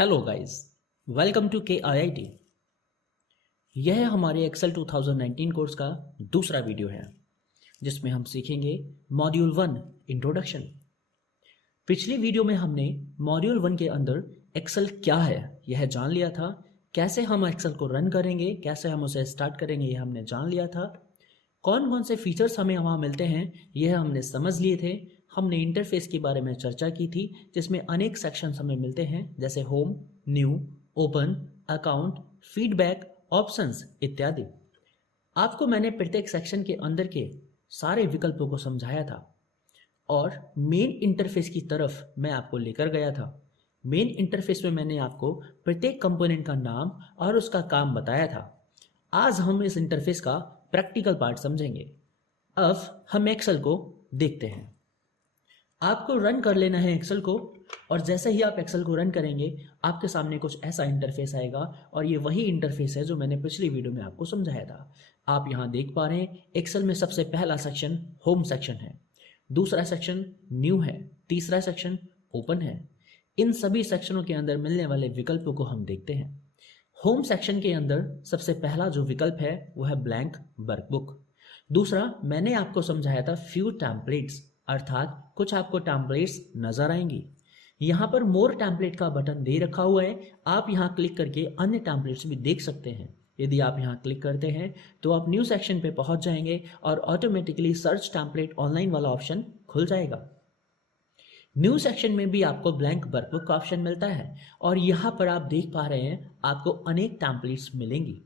Hello guys, welcome to KIIT। यह है हमारे एक्सेल 2019 कोर्स का दूसरा वीडियो है जिसमें हम सीखेंगे मॉड्यूल 1 इंट्रोडक्शन। पिछली वीडियो में हमने मॉड्यूल 1 के अंदर एक्सेल क्या है यह जान लिया था। कैसे हम एक्सेल को रन करेंगे, कैसे हम उसे स्टार्ट करेंगे, यह हमने जान लिया था। कौन कौन से फीचर्स हमें वहाँ मिलते हैं यह हमने समझ लिए थे। हमने इंटरफेस के बारे में चर्चा की थी जिसमें अनेक सेक्शंस हमें मिलते हैं जैसे home, new, open, account, feedback, options इत्यादि। आपको मैंने प्रत्येक सेक्शन के अंदर के सारे विकल्पों को समझाया था और मेन इंटरफेस की तरफ मैं आपको लेकर गया था। मेन इंटरफेस में मैंने आपको प्रत्येक कंपोनेंट का नाम और उसका काम बताया था। आज हम इस इंटरफेस का प्रैक्टिकल पार्ट समझेंगे। अब हम एक्सेल को देखते हैं। आपको रन कर लेना है एक्सेल को और जैसे ही आप एक्सेल को रन करेंगे आपके सामने कुछ ऐसा इंटरफेस आएगा और ये वही इंटरफेस है जो मैंने पिछली वीडियो में आपको समझाया था। आप यहाँ देख पा रहे हैं एक्सेल में सबसे पहला सेक्शन होम सेक्शन है, दूसरा सेक्शन न्यू है, तीसरा सेक्शन ओपन है। इन सभी सेक्शनों के अंदर मिलने वाले विकल्पों को हम देखते हैं। होम सेक्शन के अंदर सबसे पहला जो विकल्प है वो है ब्लैंक वर्कबुक। दूसरा मैंने आपको समझाया था फ्यू टेम्पलेट्स, अर्थात कुछ आपको टेम्पलेट्स नजर आएंगी। यहाँ पर मोर टेम्पलेट का बटन दे रखा हुआ है, आप यहाँ क्लिक करके अन्य टेम्पलेट्स भी देख सकते हैं। यदि आप यहाँ क्लिक करते हैं तो आप न्यू सेक्शन पे पहुंच जाएंगे और ऑटोमेटिकली सर्च टेम्पलेट ऑनलाइन वाला ऑप्शन खुल जाएगा। न्यू सेक्शन में भी आपको ब्लैंक वर्कबुक का ऑप्शन मिलता है और यहाँ पर आप देख पा रहे हैं आपको अनेक टेम्पलेट्स मिलेंगी।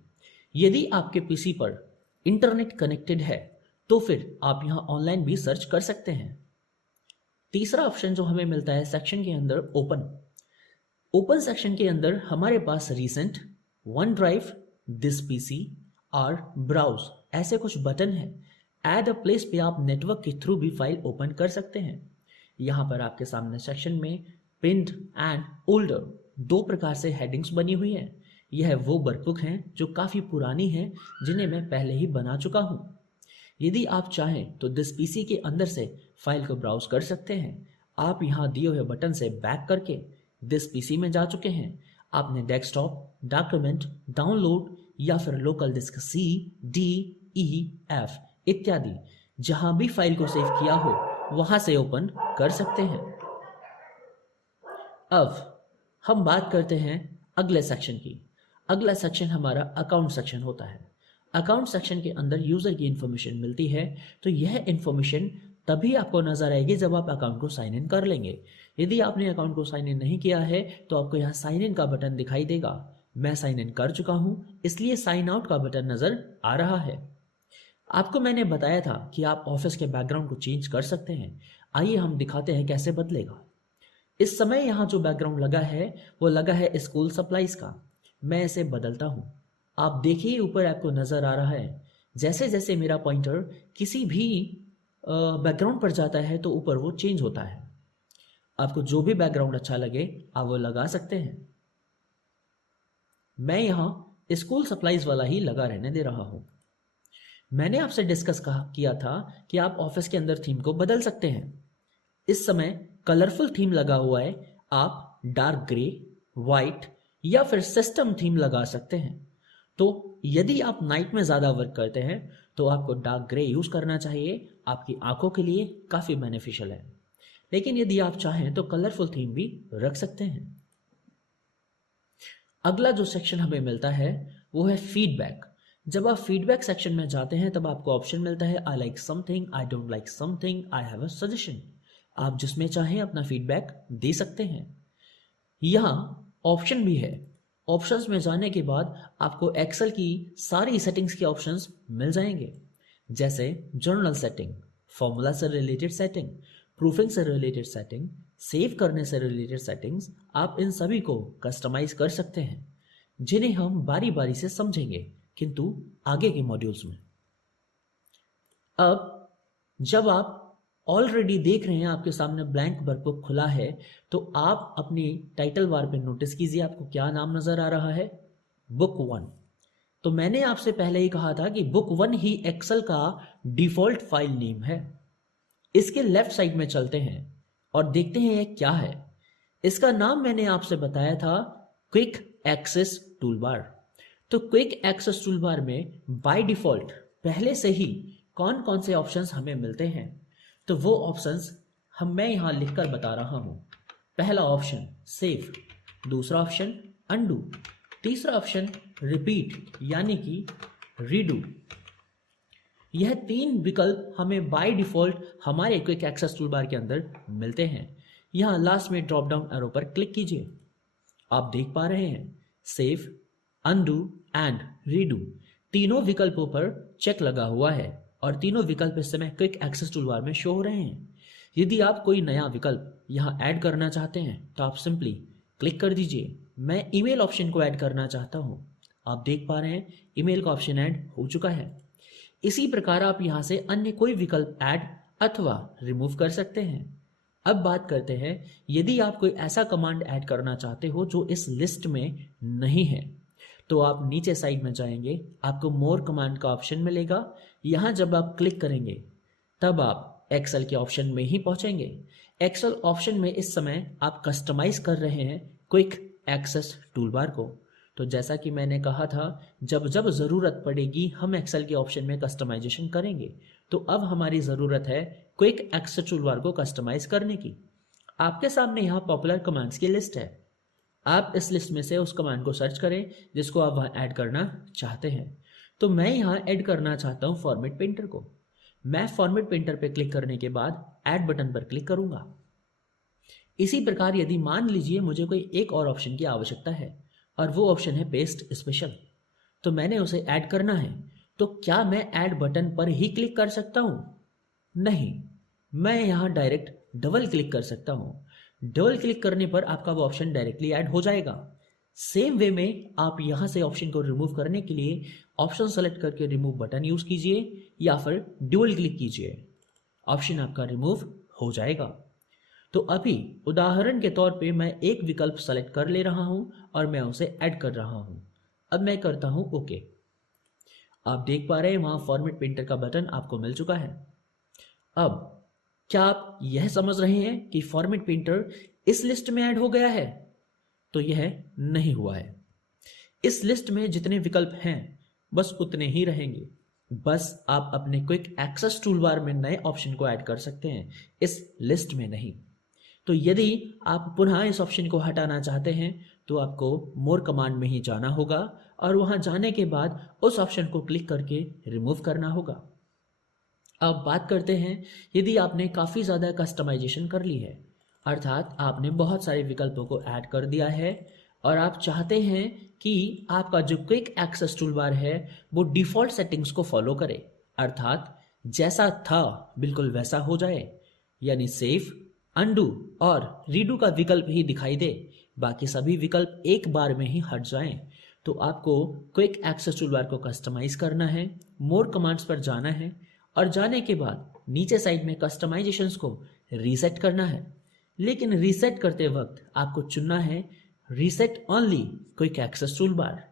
यदि आपके पीसी पर इंटरनेट कनेक्टेड है तो फिर आप यहाँ ऑनलाइन भी सर्च कर सकते हैं। तीसरा ऑप्शन जो हमें मिलता है सेक्शन के अंदर ओपन। ओपन सेक्शन के अंदर हमारे पास recent, one drive, this PC और ब्राउज ऐसे कुछ बटन है। ऐड अ प्लेस पे आप नेटवर्क के थ्रू भी फाइल ओपन कर सकते हैं। यहाँ पर आपके सामने सेक्शन में पिन्ड एंड ओल्डर दो प्रकार से हेडिंग्स बनी हुई है। यह वो वर्कबुक हैं जो काफ़ी पुरानी हैं जिन्हें मैं पहले ही बना चुका हूँ। यदि आप चाहें तो दिस पीसी के अंदर से फाइल को ब्राउज कर सकते हैं। आप यहाँ दिए हुए बटन से बैक करके दिस पीसी में जा चुके हैं। आपने डेस्कटॉप, डॉक्यूमेंट, डाउनलोड या फिर local disk C, D, E, F इत्यादि जहां भी फाइल को सेव किया हो वहां से ओपन कर सकते हैं। अब हम बात करते हैं अगले सेक्शन की। अगला सेक्शन हमारा अकाउंट सेक्शन होता है। अकाउंट सेक्शन के अंदर यूजर की इंफॉर्मेशन मिलती है, तो यह इंफॉर्मेशन तभी आपको नजर आएगी जब आप अकाउंट को साइन इन कर लेंगे। यदि आपने अकाउंट को साइन इन नहीं किया है तो आपको यहाँ साइन इन का बटन दिखाई देगा। मैं साइन इन कर चुका हूं इसलिए साइन आउट का बटन नजर आ रहा है। आपको मैंने बताया था कि आप ऑफिस के बैकग्राउंड को चेंज कर सकते हैं। आइए हम दिखाते हैं कैसे बदलेगा। इस समय यहाँ जो बैकग्राउंड लगा है वो लगा है स्कूल सप्लाईज का। मैं इसे बदलता हूँ। आप देखिए ऊपर आपको नजर आ रहा है जैसे जैसे मेरा पॉइंटर किसी भी बैकग्राउंड पर जाता है तो ऊपर वो चेंज होता है। आपको जो भी बैकग्राउंड अच्छा लगे आप वो लगा सकते हैं। मैं यहाँ स्कूल सप्लाईज वाला ही लगा रहने दे रहा हूँ। मैंने आपसे डिस्कस किया था कि आप ऑफिस के अंदर थीम को बदल सकते हैं। इस समय कलरफुल थीम लगा हुआ है, आप डार्क ग्रे, व्हाइट या फिर सिस्टम थीम लगा सकते हैं। तो यदि आप नाइट में ज़्यादा वर्क करते हैं तो आपको डार्क ग्रे यूज़ करना चाहिए, आपकी आंखों के लिए काफ़ी बेनिफिशियल है। लेकिन यदि आप चाहें तो कलरफुल थीम भी रख सकते हैं। अगला जो सेक्शन हमें मिलता है वो है फीडबैक। जब आप फीडबैक सेक्शन में जाते हैं तब आपको ऑप्शन मिलता है I like something, I don't like something, I have a suggestion. आप जिसमें चाहें अपना फीडबैक दे सकते हैं। यहाँ ऑप्शन भी है। ऑप्शंस में जाने के बाद आपको एक्सेल की सारी सेटिंग्स के ऑप्शंस मिल जाएंगे जैसे जर्नल सेटिंग, फॉर्मूला से रिलेटेड सेटिंग, प्रूफिंग से रिलेटेड सेटिंग, सेव करने से रिलेटेड सेटिंग्स। आप इन सभी को कस्टमाइज कर सकते हैं जिन्हें हम बारी बारी से समझेंगे किंतु आगे के मॉड्यूल्स में। अब जब आप ऑलरेडी देख रहे हैं आपके सामने ब्लैंक वर्कबुक खुला है तो आप अपनी टाइटल बार पे नोटिस कीजिए आपको क्या नाम नजर आ रहा है, बुक 1। तो मैंने आपसे पहले ही कहा था कि बुक 1 ही एक्सेल का डिफॉल्ट फाइल नेम है। इसके लेफ्ट साइड में चलते हैं और देखते हैं ये क्या है। इसका नाम मैंने आपसे बताया था क्विक एक्सेस टूलबार। तो क्विक एक्सेस टूलबार में बाय डिफॉल्ट पहले से ही कौन कौन से ऑप्शंस हमें मिलते हैं, तो वो ऑप्शंस मैं यहाँ लिखकर बता रहा हूँ। पहला ऑप्शन सेव, दूसरा ऑप्शन अनडू, तीसरा ऑप्शन रिपीट यानी कि रीडू। यह 3 विकल्प हमें बाय डिफॉल्ट हमारे क्विक एक्सेस टूलबार के अंदर मिलते हैं। यहाँ लास्ट में ड्रॉप डाउन एरो पर क्लिक कीजिए। आप देख पा रहे हैं सेव, अनडू एंड रीडू तीनों विकल्पों पर चेक लगा हुआ है और तीनों विकल्प इस समय क्विक एक्सेस टूलबार में शो हो रहे हैं। यदि आप कोई नया विकल्प यहाँ ऐड करना चाहते हैं तो आप सिंपली क्लिक कर दीजिए। मैं ईमेल ऑप्शन को ऐड करना चाहता हूँ। आप देख पा रहे हैं ईमेल का ऑप्शन ऐड हो चुका है। इसी प्रकार आप यहाँ से अन्य कोई विकल्प ऐड अथवा रिमूव कर सकते हैं। अब बात करते हैं यदि आप कोई ऐसा कमांड ऐड करना चाहते हो जो इस लिस्ट में नहीं है, तो आप नीचे साइड में जाएंगे, आपको मोर कमांड का ऑप्शन मिलेगा। यहाँ जब आप क्लिक करेंगे तब आप एक्सेल के ऑप्शन में ही पहुंचेंगे। एक्सेल ऑप्शन में इस समय आप कस्टमाइज कर रहे हैं क्विक एक्सेस टूलबार को। तो जैसा कि मैंने कहा था, जब जब ज़रूरत पड़ेगी हम एक्सेल के ऑप्शन में कस्टमाइजेशन करेंगे। तो अब हमारी ज़रूरत है क्विक एक्सेस टूलबार को कस्टमाइज करने की। आपके सामने यहाँ पॉपुलर कमांड्स की लिस्ट है। आप इस लिस्ट में से उस कमांड को सर्च करें जिसको आप वहाँ ऐड करना चाहते हैं। तो मैं यहाँ ऐड करना चाहता हूँ फॉर्मेट पेंटर को। मैं फॉर्मेट पेंटर पर क्लिक करने के बाद ऐड बटन पर क्लिक करूँगा। इसी प्रकार यदि मान लीजिए मुझे कोई एक और ऑप्शन की आवश्यकता है और वो ऑप्शन है पेस्ट स्पेशल, तो मैंने उसे ऐड करना है। तो क्या मैं ऐड बटन पर ही क्लिक कर सकता हूँ? नहीं, मैं यहाँ डायरेक्ट डबल क्लिक कर सकता हूँ। डबल क्लिक करने पर आपका वो ऑप्शन डायरेक्टली ऐड हो जाएगा। सेम वे में आप यहाँ से ऑप्शन को रिमूव करने के लिए ऑप्शन सेलेक्ट करके रिमूव बटन यूज कीजिए या फिर डबल क्लिक कीजिए, ऑप्शन आपका रिमूव हो जाएगा। तो अभी उदाहरण के तौर पे मैं एक विकल्प सेलेक्ट कर ले रहा हूं और मैं उसे ऐड कर रहा हूं। अब मैं करता हूं ओके। आप देख पा रहे हैं वहां फॉर्मेट पेंटर का बटन आपको मिल चुका है। अब क्या आप यह समझ रहे हैं कि फॉर्मेट पेंटर इस लिस्ट में ऐड हो गया है? तो यह नहीं हुआ है। इस लिस्ट में जितने विकल्प हैं बस उतने ही रहेंगे। बस आप अपने क्विक एक्सेस टूलबार में नए ऑप्शन को ऐड कर सकते हैं, इस लिस्ट में नहीं। तो यदि आप पुनः इस ऑप्शन को हटाना चाहते हैं तो आपको मोर कमांड में ही जाना होगा और वहां जाने के बाद उस ऑप्शन को क्लिक करके रिमूव करना होगा। अब बात करते हैं यदि आपने काफ़ी ज़्यादा कस्टमाइजेशन कर ली है, अर्थात आपने बहुत सारे विकल्पों को ऐड कर दिया है और आप चाहते हैं कि आपका जो क्विक एक्सेस टूलबार है वो डिफ़ॉल्ट सेटिंग्स को फॉलो करे, अर्थात जैसा था बिल्कुल वैसा हो जाए, यानी सेव, अनडू और रीडू का विकल्प ही दिखाई दे, बाकी सभी विकल्प एक बार में ही हट जाएं। तो आपको क्विक एक्सेस टूलबार को कस्टमाइज करना है, मोर कमांड्स पर जाना है और जाने के बाद नीचे साइड में कस्टमाइजेशंस को रीसेट करना है। लेकिन रीसेट करते वक्त आपको चुनना है reset only quick access toolbar.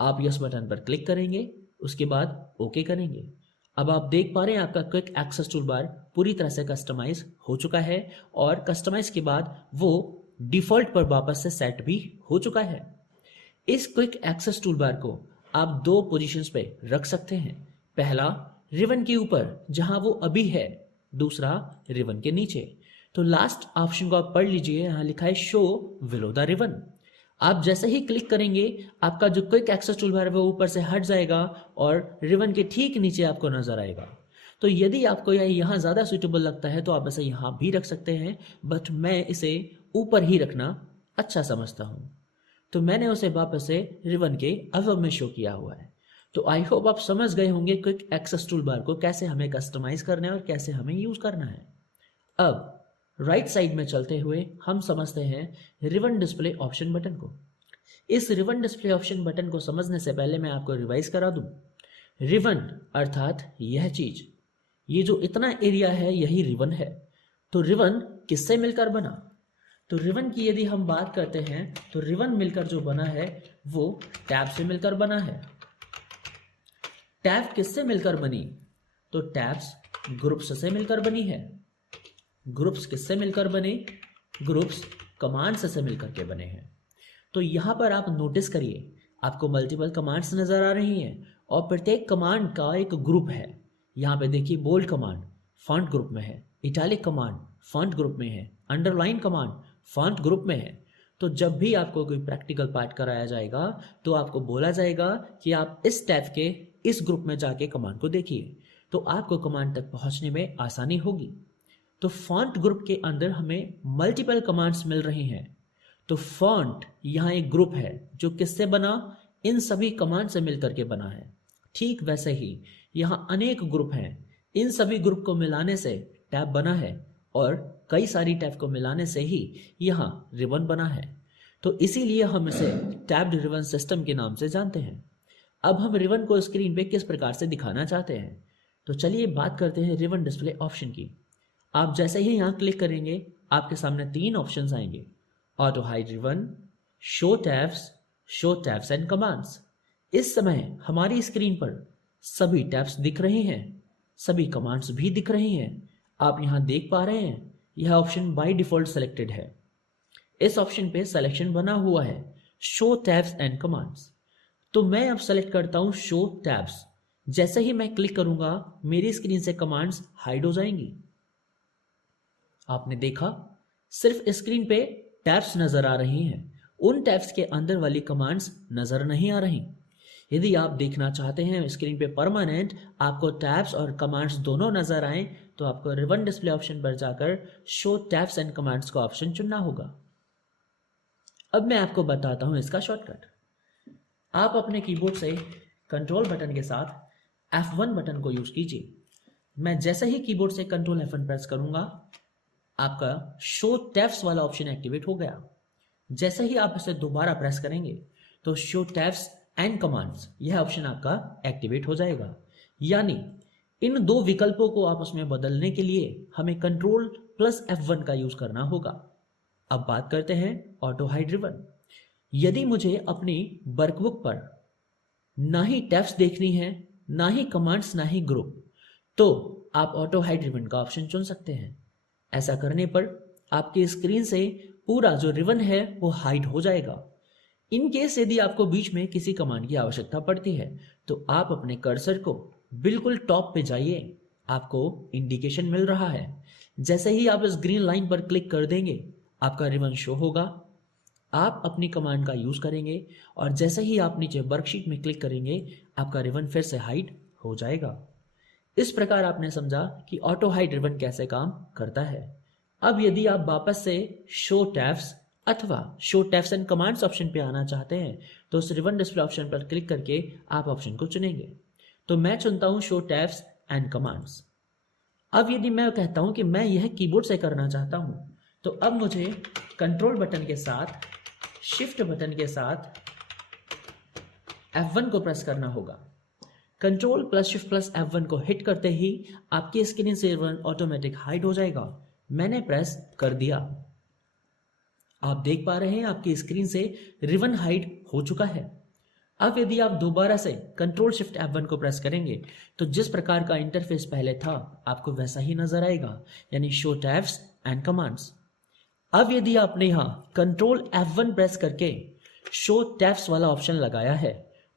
आप यस बटन पर क्लिक करेंगे, उसके बाद ओके करेंगे। अब आप देख पा रहे हैं आपका क्विक एक्सेस टूलबार पूरी तरह से कस्टमाइज हो चुका है और कस्टमाइज के बाद वो डिफॉल्ट पर वापस से सेट भी हो चुका है। इस क्विक एक्सेस टूलबार को आप 2 पोजीशंस पे रख सकते हैं। पहला रिबन के ऊपर जहां वो अभी है, दूसरा रिबन के नीचे। तो लास्ट ऑप्शन को आप पढ़ लीजिए, यहां लिखा है शो बिलो द रिबन। आप जैसे ही क्लिक करेंगे आपका जो क्विक एक्सेस टूलबार है वो ऊपर से हट जाएगा और रिबन के ठीक नीचे आपको नजर आएगा। तो यदि आपको यहाँ ज़्यादा सूटेबल लगता है तो आप इसे यहाँ भी रख सकते हैं, बट मैं इसे ऊपर ही रखना अच्छा समझता हूँ। तो मैंने उसे वापस से रिबन के अवयव में शो किया हुआ है। तो आई होप आप समझ गए होंगे क्विक एक्सेस टूलबार को कैसे हमें कस्टमाइज करना है और कैसे हमें यूज करना है। अब राइट साइड में चलते हुए हम समझते हैं रिबन डिस्प्ले ऑप्शन बटन को। इस रिबन डिस्प्ले ऑप्शन बटन को समझने से पहले मैं आपको रिवाइज करा दूं। रिबन अर्थात यह चीज, ये जो इतना एरिया है यही रिबन है। तो रिबन किससे मिलकर बना? तो रिबन की यदि हम बात करते हैं तो रिबन मिलकर जो बना है वो टैब से मिलकर बना है। टैब किससे मिलकर बनी? तो टैब्स ग्रुप्स से मिलकर बनी है। ग्रुप्स किससे मिलकर बने? ग्रुप्स कमांड्स से मिलकर के बने हैं। तो यहाँ पर आप नोटिस करिए, आपको मल्टीपल कमांड्स नज़र आ रही हैं और प्रत्येक कमांड का एक ग्रुप है। यहाँ पे देखिए, बोल्ड कमांड फॉन्ट ग्रुप में है, इटैलिक कमांड फॉन्ट ग्रुप में है, अंडरलाइन कमांड फॉन्ट ग्रुप में है। तो जब भी आपको कोई प्रैक्टिकल पार्ट कराया जाएगा तो आपको बोला जाएगा कि आप इस टैब के इस ग्रुप में जाके कमांड को देखिए, तो आपको कमांड तक पहुंचने में आसानी होगी। तो फॉन्ट ग्रुप के अंदर हमें मल्टीपल कमांड्स मिल रही हैं। तो फॉन्ट यहाँ एक ग्रुप है जो किससे बना, इन सभी कमांड से मिलकर के बना है। ठीक वैसे ही यहाँ अनेक ग्रुप हैं, इन सभी ग्रुप को मिलाने से टैब बना है और कई सारी टैब को मिलाने से ही यहाँ रिबन बना है। तो इसीलिए हम इसे टैब्ड रिबन सिस्टम के नाम से जानते हैं। अब हम रिबन को स्क्रीन पे किस प्रकार से दिखाना चाहते हैं, तो चलिए बात करते हैं रिबन डिस्प्ले ऑप्शन की। आप जैसे ही यहाँ क्लिक करेंगे आपके सामने 3 ऑप्शंस आएंगे, auto hide ribbon, show tabs and commands. इस समय हमारी स्क्रीन पर सभी टैब्स दिख रही हैं, सभी कमांड्स भी दिख रही हैं। आप यहाँ देख पा रहे हैं यह ऑप्शन बाय डिफॉल्ट सेलेक्टेड है। इस ऑप्शन पे सिलेक्शन बना हुआ है शो टैब्स एंड कमांड्स। तो मैं अब सेलेक्ट करता हूँ शो टैब्स। जैसे ही मैं क्लिक करूंगा मेरी स्क्रीन से कमांड्स हाइड हो जाएंगी। आपने देखा, सिर्फ स्क्रीन पे टैब्स नजर आ रही हैं, उन टैब्स के अंदर वाली कमांड्स नजर नहीं आ रही। यदि आप देखना चाहते हैं स्क्रीन पे परमानेंट आपको टैब्स और कमांड्स दोनों नजर आए, तो आपको रिबन डिस्प्ले ऑप्शन पर जाकर शो टैब्स एंड कमांड्स का ऑप्शन चुनना होगा। अब मैं आपको बताता हूं इसका शॉर्टकट। आप अपने कीबोर्ड से कंट्रोल बटन के साथ F1 बटन को यूज कीजिए। मैं जैसे ही कीबोर्ड से कंट्रोल F1 प्रेस करूंगा आपका शो टैब्स वाला ऑप्शन एक्टिवेट हो गया। जैसे ही आप इसे दोबारा प्रेस करेंगे तो शो टैब्स एंड कमांड्स यह ऑप्शन आपका एक्टिवेट हो जाएगा। यानी इन 2 विकल्पों को आपस में बदलने के लिए हमें कंट्रोल प्लस F1 का यूज करना होगा। अब बात करते हैं ऑटो हाइड रिबन। यदि मुझे अपनी वर्कबुक पर ना ही टैब्स देखनी है, ना ही कमांड्स, ना ही ग्रुप, तो आप ऑटो हाइड रिबन का ऑप्शन चुन सकते हैं। ऐसा करने पर आपकी स्क्रीन से पूरा जो रिबन है वो हाइड हो जाएगा। इन केस यदि आपको बीच में किसी कमांड की आवश्यकता पड़ती है तो आप अपने कर्सर को बिल्कुल टॉप पे जाइए, आपको इंडिकेशन मिल रहा है। जैसे ही आप इस ग्रीन लाइन पर क्लिक कर देंगे आपका रिबन शो होगा। आप अपनी कमांड का यूज करेंगे और जैसे ही आप नीचे वर्कशीट में क्लिक करेंगे आपका रिबन फिर से हाइड हो जाएगा। इस प्रकार आपने समझा कि ऑटो हाइड रिबन कैसे काम करता है। अब यदि आप वापस से शो टैब्स अथवा show tabs and commands option पे आना चाहते हैं तो उस रिबन डिस्प्ले ऑप्शन पर क्लिक करके आप ऑप्शन को चुनेंगे। तो मैं चुनता हूं शो टैब्स एंड कमांड्स। अब यदि मैं कहता हूं कि मैं यह कीबोर्ड से करना चाहता हूं, तो अब मुझे कंट्रोल बटन के साथ शिफ्ट बटन के साथ F1 को प्रेस करना होगा। Control plus shift plus F1 को हिट करते ही आपकी स्क्रीन से रिबन ऑटोमेटिक हाइड हो जाएगा। मैंने प्रेस कर दिया। आप देख पा रहे हैं आपकी स्क्रीन से रिबन हाइड हो चुका है। अब यदि आप दोबारा से कंट्रोल शिफ्ट F1 को प्रेस करेंगे तो जिस प्रकार का इंटरफेस पहले था आपको वैसा ही नजर आएगा, यानी शो टैब्स एंड कमांड्स। अब यदि आपने यहाँ कंट्रोल F1 प्रेस करके शो टैब्स वाला ऑप्शन लगाया है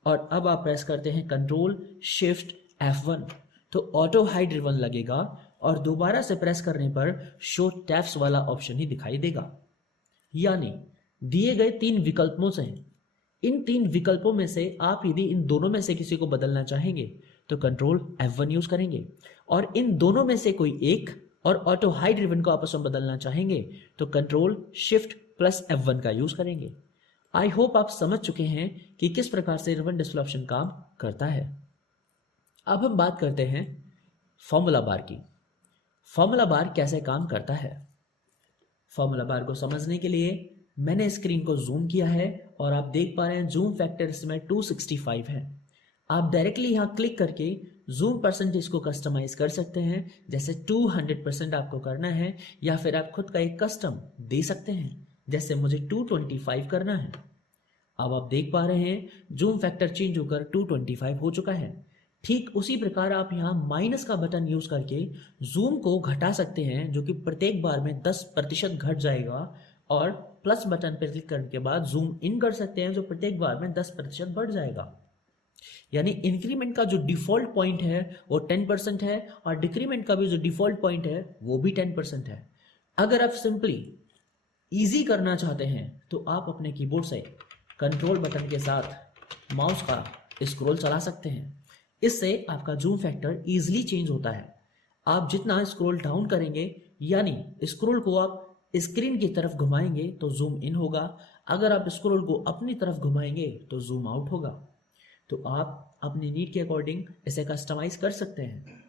और अब आप प्रेस करते हैं कंट्रोल शिफ्ट F1 तो ऑटो हाइड रिबन लगेगा और दोबारा से प्रेस करने पर शो टैब्स वाला ऑप्शन ही दिखाई देगा। यानी दिए गए 3 विकल्पों से इन 3 विकल्पों में से आप यदि इन दोनों में से किसी को बदलना चाहेंगे तो कंट्रोल F1 यूज करेंगे और इन दोनों में से कोई एक और ऑटो हाइड रिबन को आपस में बदलना चाहेंगे तो कंट्रोल शिफ्ट प्लस F1 का यूज करेंगे। आई होप आप समझ चुके हैं कि किस प्रकार से रिबन डिस्प्ले ऑप्शन काम करता है। अब हम बात करते हैं फॉर्मूला बार की। फॉर्मूला बार कैसे काम करता है। फॉर्मूला बार को समझने के लिए मैंने स्क्रीन को जूम किया है और आप देख पा रहे हैं जूम फैक्टर इसमें 265 है। आप डायरेक्टली यहाँ क्लिक करके जूम परसेंटेज को कस्टमाइज कर सकते हैं, जैसे 200% आपको करना है या फिर आप खुद का एक कस्टम दे सकते हैं, जैसे मुझे 225 करना है। अब आप देख पा रहे हैं जूम फैक्टर चेंज होकर 225 हो चुका है। ठीक उसी प्रकार आप यहाँ माइनस का बटन यूज करके जूम को घटा सकते हैं, जो कि प्रत्येक बार में 10% घट जाएगा और प्लस बटन पर क्लिक करने के बाद जूम इन कर सकते हैं, जो प्रत्येक बार में 10% बढ़ जाएगा। यानी इंक्रीमेंट का जो डिफॉल्ट पॉइंट है वो 10% है और डिक्रीमेंट का भी जो डिफॉल्ट पॉइंट है वो भी 10% है। अगर आप सिंपली इजी करना चाहते हैं तो आप अपने कीबोर्ड से कंट्रोल बटन के साथ माउस का स्क्रॉल चला सकते हैं। इससे आपका जूम फैक्टर इजीली चेंज होता है। आप जितना स्क्रॉल डाउन करेंगे यानी स्क्रॉल को आप स्क्रीन की तरफ घुमाएंगे तो जूम इन होगा, अगर आप स्क्रॉल को अपनी तरफ घुमाएंगे तो जूम आउट होगा। तो आप अपनी नीड के अकॉर्डिंग इसे कस्टमाइज कर सकते हैं।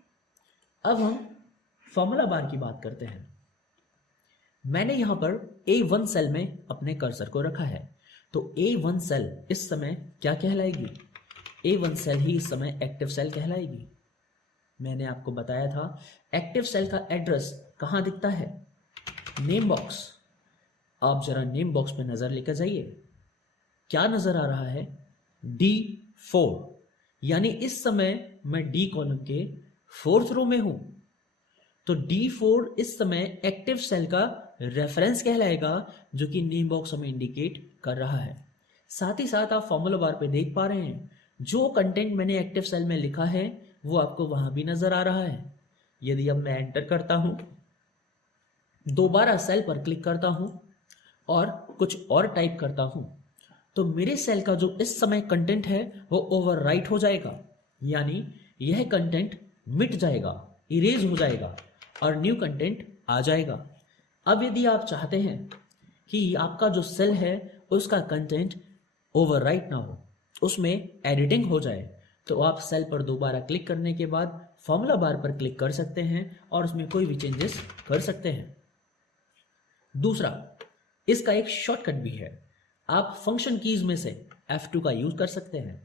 अब हम फॉर्मूला बार की बात करते हैं। मैंने यहां पर A1 सेल में अपने कर्सर को रखा है, तो A1 सेल इस समय क्या कहलाएगी? A1 सेल ही इस समय एक्टिव सेल कहलाएगी। मैंने आपको बताया था एक्टिव सेल का एड्रेस कहां दिखता है? Name box. आप जरा नेम बॉक्स पे नजर लेकर जाइए, क्या नजर आ रहा है? D4। यानी इस समय मैं D कॉलम के 4th रो में हूं, तो D4 इस समय एक्टिव सेल का रेफरेंस कहलाएगा, जो कि नेम बॉक्स हमें इंडिकेट कर रहा है। साथ ही साथ आप फॉर्मूला बार पे देख पा रहे हैं जो कंटेंट मैंने एक्टिव सेल में लिखा है वो आपको वहां भी नजर आ रहा है। यदि अब मैं एंटर करता हूं, दोबारा सेल पर क्लिक करता हूं और कुछ और टाइप करता हूं, तो मेरे सेल का जो इस समय कंटेंट है वो ओवरराइट हो जाएगा, यानी यह कंटेंट मिट जाएगा, इरेज हो जाएगा और न्यू कंटेंट आ जाएगा। अब यदि आप चाहते हैं कि आपका जो सेल है उसका कंटेंट ओवरराइट ना हो, उसमें एडिटिंग हो जाए, तो आप सेल पर दोबारा क्लिक करने के बाद फॉर्मूला बार पर क्लिक कर सकते हैं और उसमें कोई भी चेंजेस कर सकते हैं। दूसरा, इसका एक शॉर्टकट भी है। आप फंक्शन कीज में से F2 का यूज कर सकते हैं।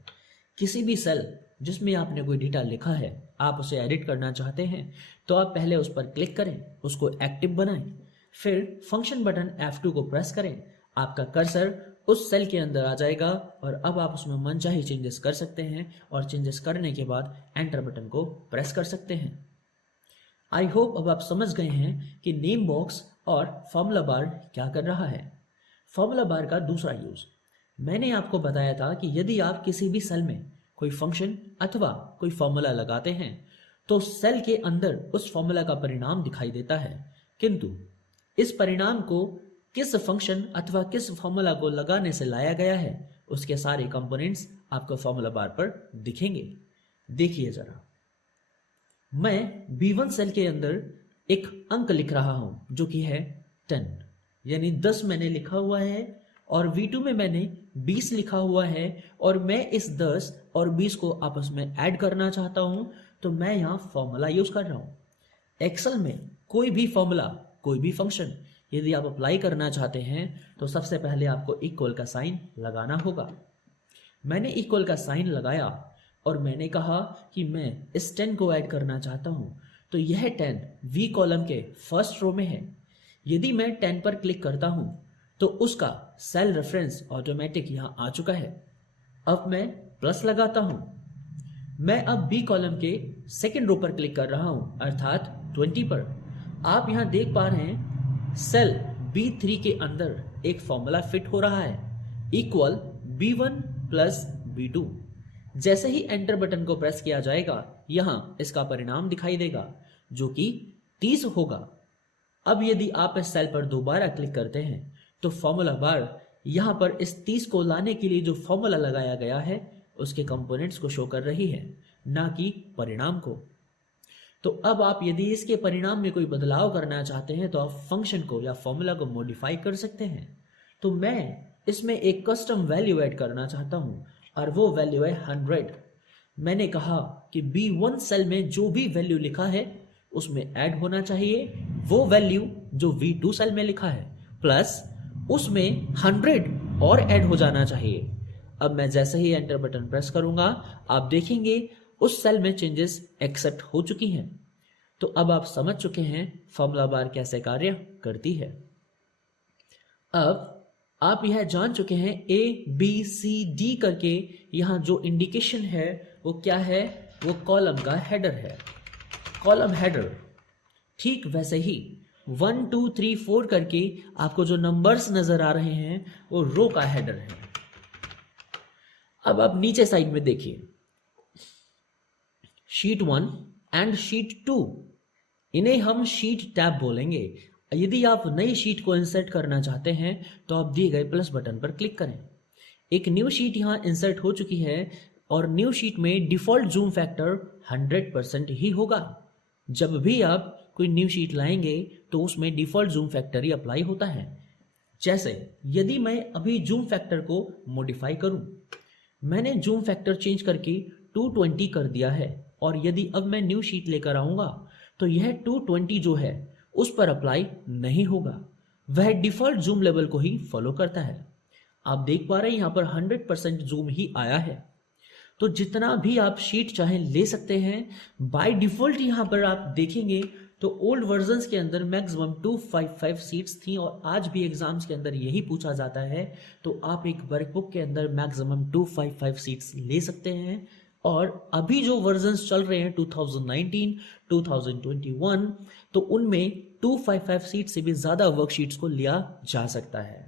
किसी भी सेल जिसमें आपने कोई डेटा लिखा है, आप उसे एडिट करना चाहते हैं, तो आप पहले उस पर क्लिक करें, उसको एक्टिव बनाएं, फिर फंक्शन बटन F2 को प्रेस करें, आपका कर्सर उस सेल के अंदर आ जाएगा और अब आप उसमें मनचाही चेंजेस कर सकते हैं और चेंजेस करने के बाद एंटर बटन को प्रेस कर सकते हैं। आई होप अब आप समझ गए हैं कि नेम बॉक्स और फॉर्मूला बार क्या कर रहा है। फॉर्मूला बार का दूसरा यूज, मैंने आपको बताया था कि यदि आप किसी भी सेल में कोई फंक्शन अथवा कोई फॉर्मूला लगाते हैं तो सेल के अंदर उस फॉर्मूला का परिणाम दिखाई देता है, किंतु इस परिणाम को किस फंक्शन अथवा किस फॉर्मूला को लगाने से लाया गया है उसके सारे कंपोनेंट्स आपको फॉर्मूला बार पर दिखेंगे। देखिए जरा, मैं B1 सेल के अंदर एक अंक लिख रहा हूं जो कि है 10, यानी 10 मैंने लिखा हुआ है, और V2 में मैंने 20 लिखा हुआ है और मैं इस 10 और 20 को आपस में ऐड करना चाहता हूं, तो मैं यहां फॉर्मूला यूज कर रहा हूं। एक्सेल में कोई भी फॉर्मूला, कोई भी फंक्शन यदि आप अप्लाई करना चाहते हैं तो सबसे पहले आपको इक्वल का साइन लगाना होगा। मैंने इक्वल का साइन लगाया और मैंने कहा कि मैं इस 10 को ऐड करना चाहता हूं, तो यह 10 V कॉलम के फर्स्ट रो में है। यदि मैं 10 पर क्लिक करता हूं तो उसका सेल रेफरेंस ऑटोमेटिक यहां आ चुका है। अब मैं प्लस लगाता हूं, मैं अब B कॉलम के सेकेंड रो पर क्लिक कर रहा हूं, अर्थात 20 पर। आप यहां देख पा रहे हैं सेल B3 के अंदर एक फॉर्मूला फिट हो रहा है, इक्वल B1 प्लस B2। जैसे ही एंटर बटन को प्रेस किया जाएगा यहां इसका परिणाम दिखाई देगा जो कि 30 होगा। अब यदि आप इस सेल पर दोबारा क्लिक करते हैं तो फॉर्मूला बार यहां पर इस 30 को लाने के लिए जो फॉर्मूला लगाया गया है उसके कंपोनेंट्स को शो कर रही है, ना कि परिणाम को। तो अब आप यदि इसके परिणाम में कोई बदलाव करना चाहते हैं तो आप फंक्शन को या फॉर्मूला को मॉडिफाई कर सकते हैं। तो मैं इसमें एक कस्टम वैल्यू ऐड करना चाहता हूं और वो वैल्यू है 100। मैंने कहा कि B1 सेल में जो भी वैल्यू लिखा है उसमें ऐड होना चाहिए वो वैल्यू जो V2 सेल में लिखा है, प्लस उसमें 100 और ऐड हो जाना चाहिए। अब मैं जैसे ही एंटर बटन प्रेस करूंगा आप देखेंगे उस सेल में चेंजेस एक्सेप्ट हो चुकी हैं। तो अब आप समझ चुके हैं फॉर्मूला बार कैसे कार्य करती है। अब आप यह जान चुके हैं A B C D करके यहां जो इंडिकेशन है वो क्या है, वो कॉलम का हेडर है, कॉलम हेडर। ठीक वैसे ही 1 2 3 4 करके आपको जो नंबर्स नजर आ रहे हैं वो रो का हेडर है। अब आप नीचे साइड में देखिए, शीट 1 एंड शीट 2, इन्हें हम शीट टैब बोलेंगे। यदि आप नई शीट को इंसर्ट करना चाहते हैं तो आप दिए गए प्लस बटन पर क्लिक करें। एक न्यू शीट यहां इंसर्ट हो चुकी है और न्यू शीट में डिफॉल्ट जूम फैक्टर 100% ही होगा। जब भी आप कोई न्यू शीट लाएंगे तो उसमें डिफॉल्ट जूम फैक्टर ही अप्लाई होता है। जैसे यदि मैं अभी जूम फैक्टर को मॉडिफाई करूं, मैंने जूम फैक्टर चेंज करके 220 कर दिया है और यदि अब मैं न्यू शीट लेकर आऊंगा तो यह 220 जो है उस पर अप्लाई नहीं होगा, वह डिफॉल्ट जूम लेवल को ही फॉलो करता है। आप देख पा रहे हैं यहां पर 100% जूम ही आया है। तो जितना भी आप शीट चाहें ले सकते हैं। बाय डिफॉल्ट यहां पर आप देखेंगे तो ओल्ड वर्जन्स के अंदर मैक्सिमम 255 सीट्स थी और आज भी एग्जाम्स के अंदर यही पूछा जाता है। तो आप एक वर्कबुक के अंदर मैक्सिमम 255 सीट्स ले सकते हैं। और अभी जो वर्जन्स चल रहे हैं 2019, 2021, तो उनमें 255 सीट से भी ज्यादा वर्कशीट्स को लिया जा सकता है।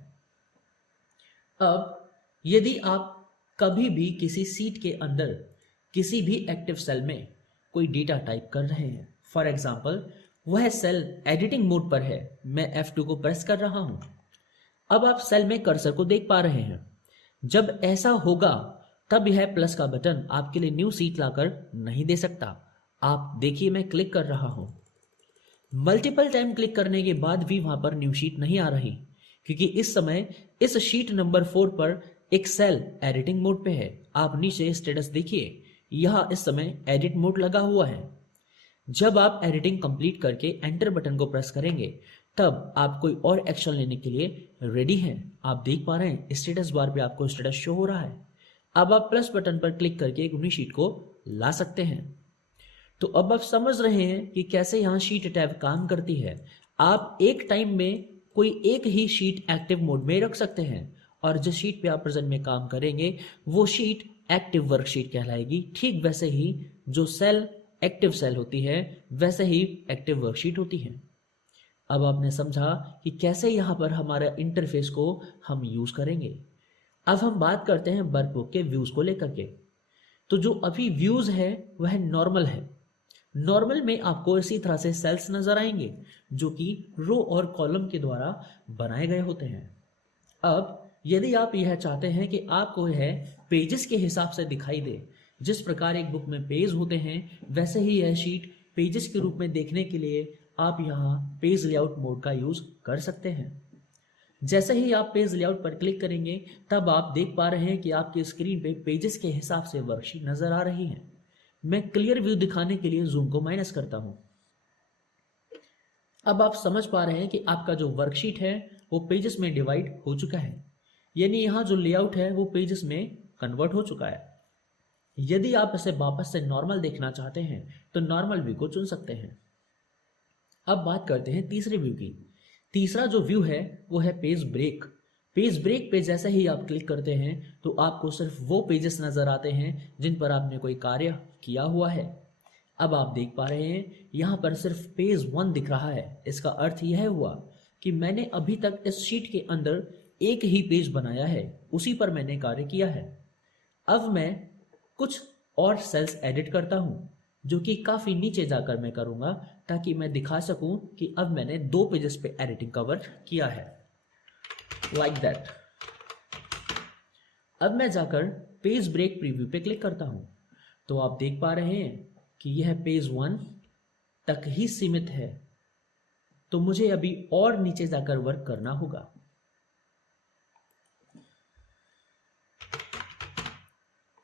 अब यदि आप कभी भी किसी सीट के अंदर किसी भी एक्टिव सेल में कोई डेटा टाइप कर रहे हैं, फॉर एग्जाम्पल वह सेल एडिटिंग मोड पर है, मैं F2 को प्रेस कर रहा हूं। अब आप सेल में कर्सर को देख पा रहे हैं। जब ऐसा होगा तब यह प्लस का बटन आपके लिए न्यू सीट लाकर नहीं दे सकता। आप देखिए मैं क्लिक कर रहा हूं, मल्टीपल टाइम क्लिक करने के बाद भी वहां पर न्यू शीट नहीं आ रही, क्योंकि इस समय इस शीट नंबर 4 पर एक सेल एडिटिंग मोड पे है। आप नीचे स्टेटस देखिए, यह इस समय एडिट मोड लगा हुआ है। जब आप एडिटिंग कंप्लीट करके एंटर बटन को प्रेस करेंगे तब आप कोई और एक्शन लेने के लिए रेडी हैं। आप देख पा रहे हैं स्टेटस बार पे आपको स्टेटस शो हो रहा है। अब आप प्लस बटन पर क्लिक करके एक नई शीट को ला सकते हैं। तो अब आप समझ रहे हैं कि कैसे यहां शीट टैब काम करती है। आप एक टाइम में कोई एक ही शीट एक्टिव मोड में रख सकते हैं और जिस शीट पे आप प्रेजेंट में काम करेंगे वो शीट एक्टिव वर्कशीट कहलाएगी। ठीक वैसे ही जो सेल एक्टिव सेल होती है वैसे ही एक्टिव वर्कशीट होती है। अब आपने समझा कि कैसे यहां पर हमारे इंटरफेस को हम यूज करेंगे। अब हम बात करते हैं वर्कबुक के व्यूज को लेकर के। तो जो अभी व्यूज है वह नॉर्मल है। नॉर्मल में आपको इसी तरह से सेल्स नजर आएंगे जो कि रो और कॉलम के द्वारा बनाए गए होते हैं। अब यदि आप यह चाहते हैं कि आपको यह पेजेस के हिसाब से दिखाई दे, जिस प्रकार एक बुक में पेज होते हैं वैसे ही यह शीट पेजेस के रूप में देखने के लिए आप यहाँ पेज लेआउट मोड का यूज कर सकते हैं। जैसे ही आप पेज लेआउट पर क्लिक करेंगे तब आप देख पा रहे हैं कि आपकी स्क्रीन पे पेजेस के हिसाब से वर्कशीट नजर आ रही है। मैं क्लियर व्यू दिखाने के लिए जूम को माइनस करता हूं। अब आप समझ पा रहे हैं कि आपका जो वर्कशीट है वो पेजेस में डिवाइड हो चुका है, यानी यहाँ जो लेआउट है वो पेजेस में कन्वर्ट हो चुका है। यदि आप इसे वापस से नॉर्मल देखना चाहते हैं तो नॉर्मल व्यू को चुन सकते हैं। अब बात करते हैं तीसरे व्यू की। तीसरा जो व्यू है वो है पेज ब्रेक। पेज ब्रेक पे जैसे ही आप क्लिक करते हैं तो आपको सिर्फ वो पेजेस नजर आते हैं जिन पर आपने कोई कार्य किया हुआ है। अब आप देख पा रहे हैं यहाँ पर सिर्फ पेज 1 दिख रहा है। इसका अर्थ यह हुआ कि मैंने अभी तक इस शीट के अंदर एक ही पेज बनाया है, उसी पर मैंने कार्य किया है। अब मैं कुछ और सेल्स एडिट करता हूं जो कि काफी नीचे जाकर मैं करूंगा ताकि मैं दिखा सकूं कि अब मैंने 2 पेजेस पे एडिटिंग कवर किया है, लाइक दैट। अब मैं जाकर पेज ब्रेक प्रीव्यू पे क्लिक करता हूं तो आप देख पा रहे हैं कि यह पेज 1 तक ही सीमित है, तो मुझे अभी और नीचे जाकर वर्क करना होगा।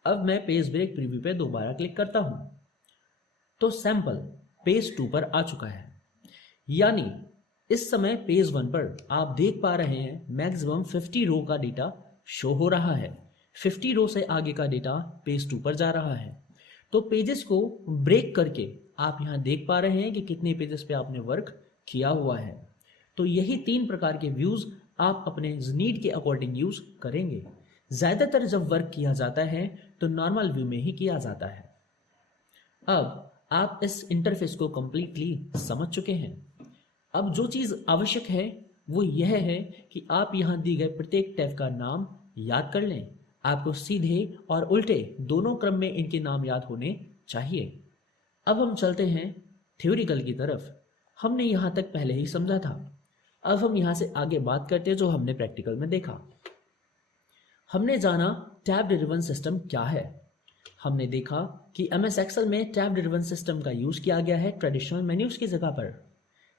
अब मैं पेज ब्रेक प्रीव्यू पे दोबारा क्लिक करता हूं तो सैंपल पेज 2 पर आ चुका है, यानी इस समय पेज 1 पर आप देख पा रहे हैं मैक्सिमम 50 रो का डेटा शो हो रहा है। 50 रो से आगे का डेटा पेज 2 पर जा रहा है। तो पेजेस को ब्रेक करके आप यहां देख पा रहे हैं कि कितने पेजेस पे आपने वर्क किया हुआ है। तो यही 3 प्रकार के व्यूज आप अपने नीड के अकॉर्डिंग यूज करेंगे। ज्यादातर जब वर्क किया जाता है तो नॉर्मल व्यू में ही किया जाता है। अब आप इस इंटरफेस को कंप्लीटली समझ चुके हैं। अब जो चीज़ आवश्यक है वो यह है कि आप यहाँ दी गए प्रत्येक टैब का नाम याद कर लें। आपको सीधे और उल्टे दोनों क्रम में इनके नाम याद होने चाहिए। अब हम चलते हैं थ्योरिकल की तरफ। हमने यहाँ तक पहले ही समझा था। अब हम यहाँ से आगे बात करते हैं जो हमने प्रैक्टिकल में देखा। हमने जाना टैब ड्रिवन सिस्टम क्या है। हमने देखा कि MS एक्सेल में टैब ड्रिवन सिस्टम का यूज किया गया है ट्रेडिशनल मेन्यूज की जगह पर।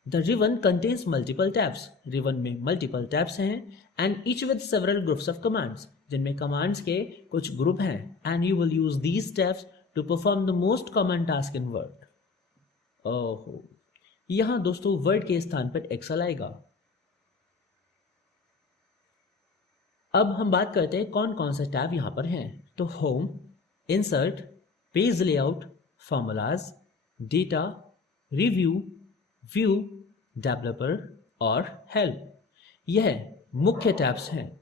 The ribbon contains multiple tabs. Ribbon में मल्टीपल टैब्स हैं and each with several groups of commands, जिनमें कमांड्स के कुछ ग्रुप हैं and you will use these tabs to perform the most common task in Word. ओहो, यहां दोस्तों word के स्थान पर एक्सेल आएगा। अब हम बात करते हैं कौन कौन से टैब यहां पर हैं। तो home, insert, page layout, formulas, data, review, view, developer और हेल्प, यह मुख्य टैब्स हैं।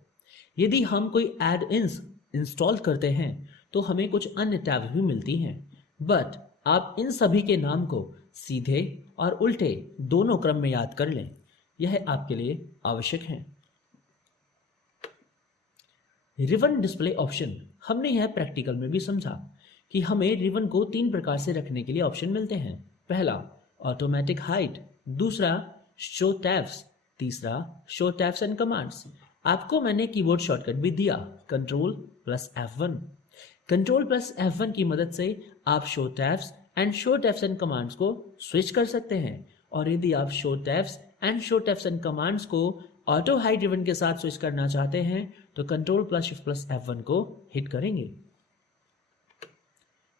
यदि हम कोई एड इन्स इंस्टॉल करते हैं तो हमें कुछ अन्य टैब्स भी मिलती हैं, बट आप इन सभी के नाम को सीधे और उल्टे दोनों क्रम में याद कर लें, यह आपके लिए आवश्यक है। रिवन डिस्प्ले ऑप्शन, हमने यह प्रैक्टिकल में भी समझा कि हमें रिवन को 3 प्रकार से रखने के लिए ऑप्शन मिलते हैं। पहला ऑटोमेटिक हाइड, दूसरा शो टैब्स, तीसरा शो टैब्स एंड कमांड्स। आपको मैंने कीबोर्ड शॉर्टकट भी दिया, Ctrl+F1। Ctrl+F1 की मदद से आप शो टैब्स एंड कमांड्स को स्विच कर सकते हैं, और यदि आप शो टैब्स एंड कमांड्स को ऑटो हाइड रिवन के साथ स्विच करना चाहते हैं तो Ctrl+Shift+F1 को हिट करेंगे।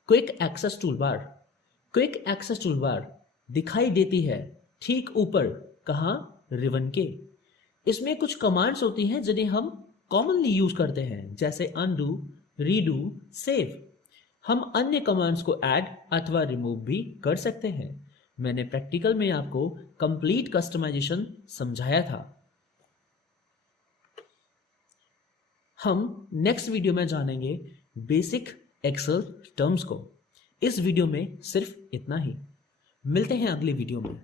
Quick access toolbar, quick access toolbar दिखाई देती है ठीक ऊपर, कहां, रिवन के। इसमें कुछ कमांड्स होती हैं जिन्हें हम कॉमनली यूज करते हैं, जैसे अनडू, रीडू, सेव। हम अन्य कमांड्स को ऐड अथवा रिमूव भी कर सकते हैं। मैंने प्रैक्टिकल में आपको कंप्लीट कस्टमाइजेशन समझाया था। हम नेक्स्ट वीडियो में जानेंगे बेसिक एक्सेल टर्म्स को। इस वीडियो में सिर्फ इतना ही। मिलते हैं अगली वीडियो में।